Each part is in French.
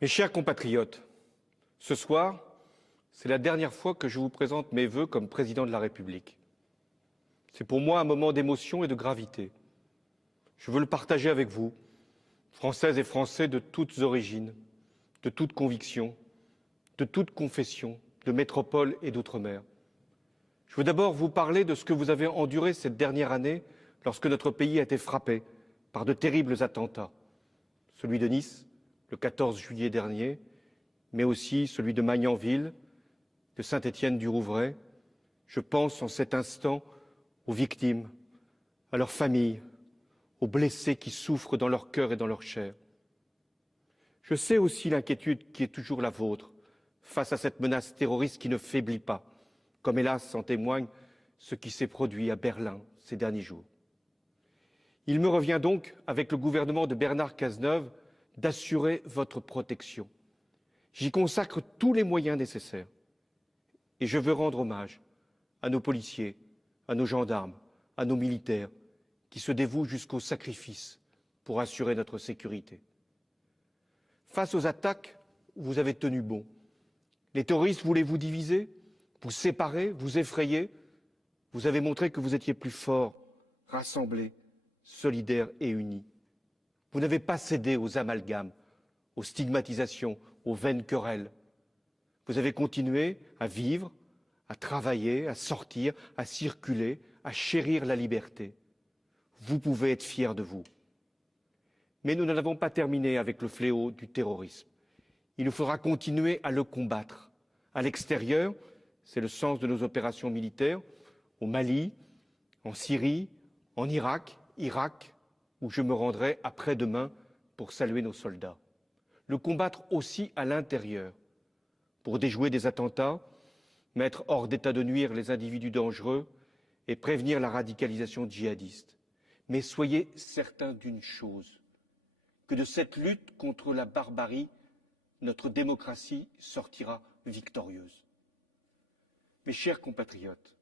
Mes chers compatriotes, ce soir, c'est la dernière fois que je vous présente mes vœux comme président de la République. C'est pour moi un moment d'émotion et de gravité. Je veux le partager avec vous, Françaises et Français de toutes origines, de toutes convictions, de toutes confessions, de métropole et d'outre-mer. Je veux d'abord vous parler de ce que vous avez enduré cette dernière année lorsque notre pays a été frappé par de terribles attentats. Celui de Nice, le 14 juillet dernier, mais aussi celui de Magnanville, de Saint-Étienne-du-Rouvray. Je pense en cet instant aux victimes, à leurs familles, aux blessés qui souffrent dans leur cœur et dans leur chair. Je sais aussi l'inquiétude qui est toujours la vôtre face à cette menace terroriste qui ne faiblit pas, comme hélas en témoigne ce qui s'est produit à Berlin ces derniers jours. Il me revient donc, avec le gouvernement de Bernard Cazeneuve, d'assurer votre protection. J'y consacre tous les moyens nécessaires. Et je veux rendre hommage à nos policiers, à nos gendarmes, à nos militaires, qui se dévouent jusqu'au sacrifice pour assurer notre sécurité. Face aux attaques, vous avez tenu bon. Les terroristes voulaient vous diviser, vous séparer, vous effrayer. Vous avez montré que vous étiez plus forts, rassemblés, solidaires et unis. Vous n'avez pas cédé aux amalgames, aux stigmatisations, aux vaines querelles. Vous avez continué à vivre, à travailler, à sortir, à circuler, à chérir la liberté. Vous pouvez être fiers de vous. Mais nous n'en avons pas terminé avec le fléau du terrorisme. Il nous faudra continuer à le combattre. À l'extérieur, c'est le sens de nos opérations militaires, au Mali, en Syrie, en Irak, où je me rendrai après-demain pour saluer nos soldats. Le combattre aussi à l'intérieur, pour déjouer des attentats, mettre hors d'état de nuire les individus dangereux et prévenir la radicalisation djihadiste. Mais soyez certains d'une chose, que de cette lutte contre la barbarie, notre démocratie sortira victorieuse. Mes chers compatriotes,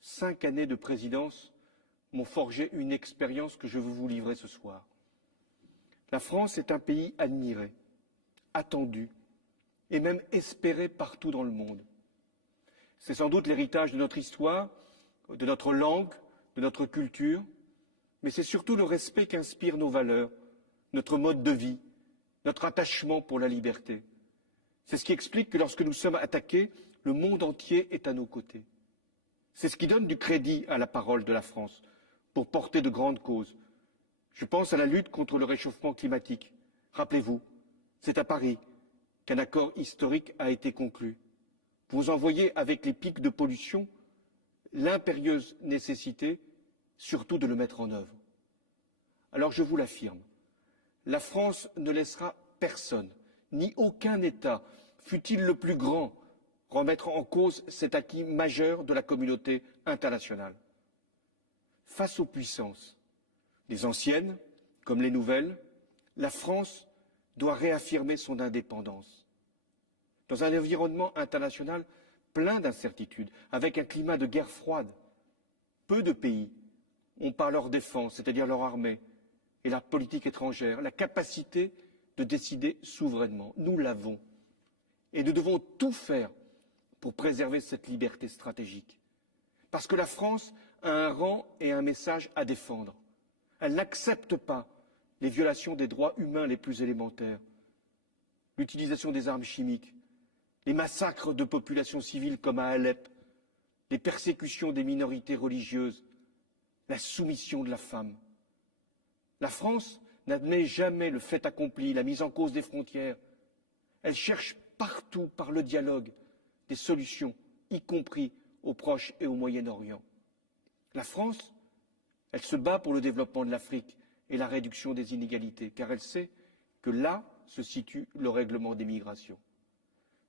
5 années de présidence m'ont forgé une expérience que je veux vous livrer ce soir. La France est un pays admiré, attendu et même espéré partout dans le monde. C'est sans doute l'héritage de notre histoire, de notre langue, de notre culture, mais c'est surtout le respect qu'inspirent nos valeurs, notre mode de vie, notre attachement pour la liberté. C'est ce qui explique que lorsque nous sommes attaqués, le monde entier est à nos côtés. C'est ce qui donne du crédit à la parole de la France pour porter de grandes causes. Je pense à la lutte contre le réchauffement climatique. Rappelez-vous, c'est à Paris qu'un accord historique a été conclu. Vous en voyez avec les pics de pollution l'impérieuse nécessité surtout de le mettre en œuvre. Alors je vous l'affirme, la France ne laissera personne, ni aucun État, fût-il le plus grand, remettre en cause cet acquis majeur de la communauté internationale. Face aux puissances, les anciennes comme les nouvelles, la France doit réaffirmer son indépendance. Dans un environnement international plein d'incertitudes, avec un climat de guerre froide, peu de pays ont par leur défense, c'est-à-dire leur armée et leur politique étrangère, la capacité de décider souverainement. Nous l'avons. Et nous devons tout faire pour préserver cette liberté stratégique. Parce que la France a un rang et un message à défendre. Elle n'accepte pas les violations des droits humains les plus élémentaires, l'utilisation des armes chimiques, les massacres de populations civiles comme à Alep, les persécutions des minorités religieuses, la soumission de la femme. La France n'admet jamais le fait accompli, la mise en cause des frontières. Elle cherche partout, par le dialogue, des solutions, y compris au Proche et au Moyen-Orient. La France, elle se bat pour le développement de l'Afrique et la réduction des inégalités, car elle sait que là se situe le règlement des migrations.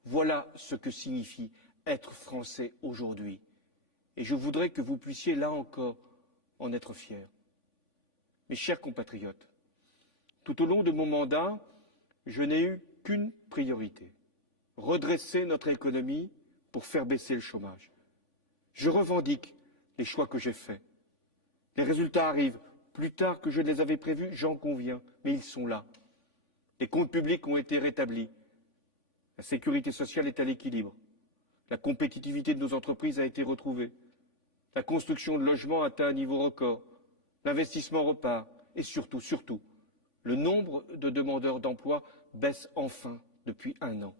Voilà ce que signifie être français aujourd'hui. Et je voudrais que vous puissiez, là encore, en être fiers. Mes chers compatriotes, tout au long de mon mandat, je n'ai eu qu'une priorité, redresser notre économie pour faire baisser le chômage. Je revendique les choix que j'ai faits. Les résultats arrivent plus tard que je ne les avais prévus, j'en conviens, mais ils sont là. Les comptes publics ont été rétablis. La sécurité sociale est à l'équilibre. La compétitivité de nos entreprises a été retrouvée. La construction de logements atteint un niveau record. L'investissement repart. Et surtout, le nombre de demandeurs d'emploi baisse enfin depuis un an.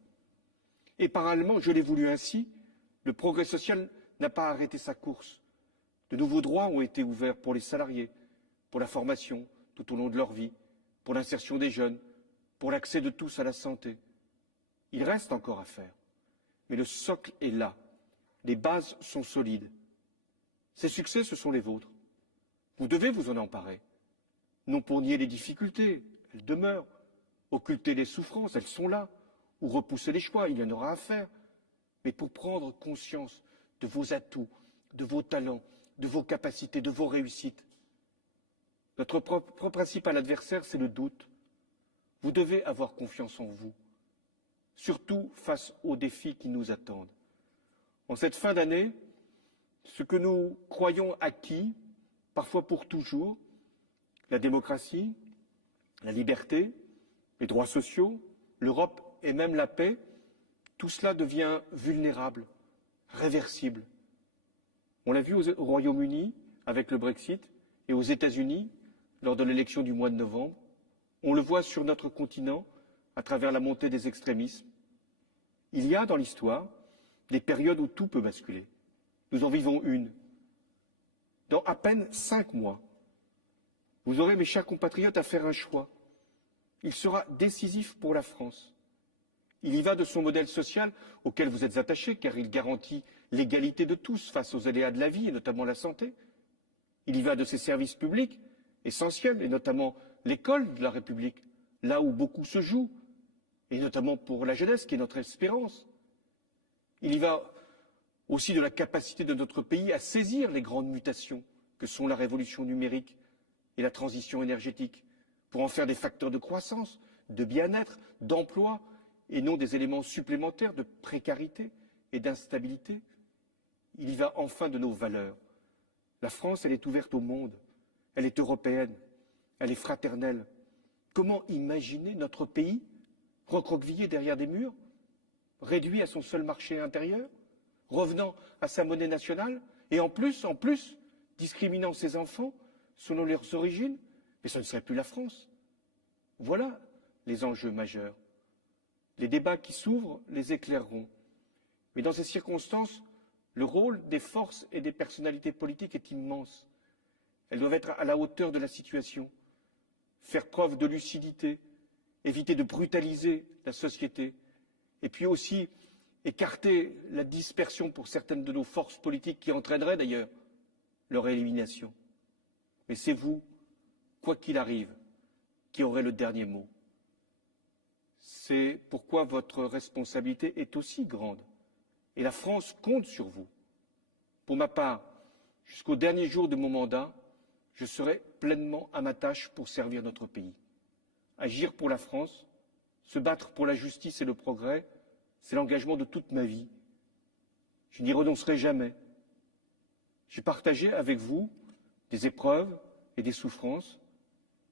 Et parallèlement, je l'ai voulu ainsi, le progrès social n'a pas arrêté sa course. De nouveaux droits ont été ouverts pour les salariés, pour la formation tout au long de leur vie, pour l'insertion des jeunes, pour l'accès de tous à la santé. Il reste encore à faire, mais le socle est là, les bases sont solides. Ces succès, ce sont les vôtres. Vous devez vous en emparer, non pour nier les difficultés, elles demeurent, occulter les souffrances, elles sont là, ou repousser les choix, il y en aura à faire, mais pour prendre conscience de vos atouts, de vos talents, de vos capacités, de vos réussites. Notre principal adversaire, c'est le doute. Vous devez avoir confiance en vous, surtout face aux défis qui nous attendent. En cette fin d'année, ce que nous croyons acquis, parfois pour toujours, la démocratie, la liberté, les droits sociaux, l'Europe et même la paix, tout cela devient vulnérable, réversible. On l'a vu au Royaume-Uni avec le Brexit et aux États-Unis lors de l'élection du mois de novembre. On le voit sur notre continent à travers la montée des extrémismes. Il y a dans l'histoire des périodes où tout peut basculer. Nous en vivons une. Dans à peine 5 mois, vous aurez, mes chers compatriotes, à faire un choix. Il sera décisif pour la France. Il y va de son modèle social auquel vous êtes attachés, car il garantit l'égalité de tous face aux aléas de la vie, et notamment la santé. Il y va de ses services publics essentiels, et notamment l'école de la République, là où beaucoup se joue, et notamment pour la jeunesse, qui est notre espérance. Il y va aussi de la capacité de notre pays à saisir les grandes mutations que sont la révolution numérique et la transition énergétique, pour en faire des facteurs de croissance, de bien-être, d'emploi, et non des éléments supplémentaires de précarité et d'instabilité. Il y va enfin de nos valeurs. La France, elle est ouverte au monde, elle est européenne, elle est fraternelle. Comment imaginer notre pays recroquevillé derrière des murs, réduit à son seul marché intérieur, revenant à sa monnaie nationale, et en plus, discriminant ses enfants selon leurs origines? Mais ce ne serait plus la France. Voilà les enjeux majeurs. Les débats qui s'ouvrent les éclaireront. Mais dans ces circonstances, le rôle des forces et des personnalités politiques est immense. Elles doivent être à la hauteur de la situation, faire preuve de lucidité, éviter de brutaliser la société, et puis aussi écarter la dispersion pour certaines de nos forces politiques qui entraîneraient d'ailleurs leur élimination. Mais c'est vous, quoi qu'il arrive, qui aurez le dernier mot. C'est pourquoi votre responsabilité est aussi grande. Et la France compte sur vous. Pour ma part, jusqu'au dernier jour de mon mandat, je serai pleinement à ma tâche pour servir notre pays. Agir pour la France, se battre pour la justice et le progrès, c'est l'engagement de toute ma vie. Je n'y renoncerai jamais. J'ai partagé avec vous des épreuves et des souffrances,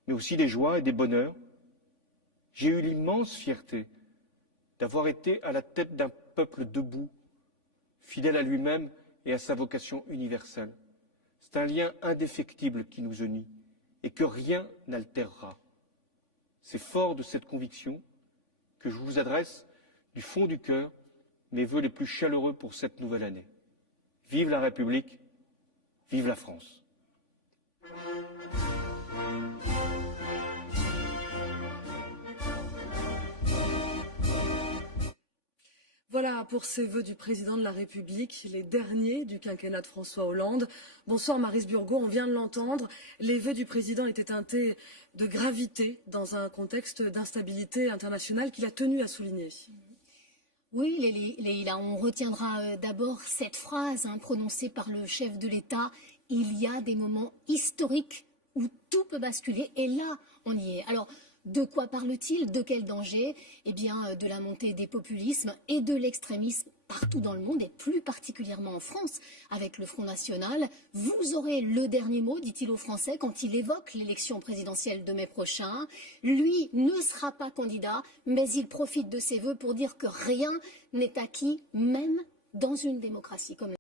mais aussi des joies et des bonheurs. J'ai eu l'immense fierté d'avoir été à la tête d'un peuple debout, fidèle à lui-même et à sa vocation universelle. C'est un lien indéfectible qui nous unit et que rien n'altérera. C'est fort de cette conviction que je vous adresse du fond du cœur mes vœux les plus chaleureux pour cette nouvelle année. Vive la République, vive la France. Voilà pour ces vœux du président de la République, les derniers du quinquennat de François Hollande. Bonsoir Maryse Burgot, on vient de l'entendre. Les vœux du président étaient teintés de gravité dans un contexte d'instabilité internationale qu'il a tenu à souligner. Oui, Leïla, on retiendra d'abord cette phrase prononcée par le chef de l'État. Il y a des moments historiques où tout peut basculer et là, on y est. Alors, de quoi parle-t-il? De quel danger? Eh bien, de la montée des populismes et de l'extrémisme partout dans le monde et plus particulièrement en France avec le Front National. Vous aurez le dernier mot, dit-il aux Français quand il évoque l'élection présidentielle de mai prochain. Lui ne sera pas candidat, mais il profite de ses vœux pour dire que rien n'est acquis, même dans une démocratie comme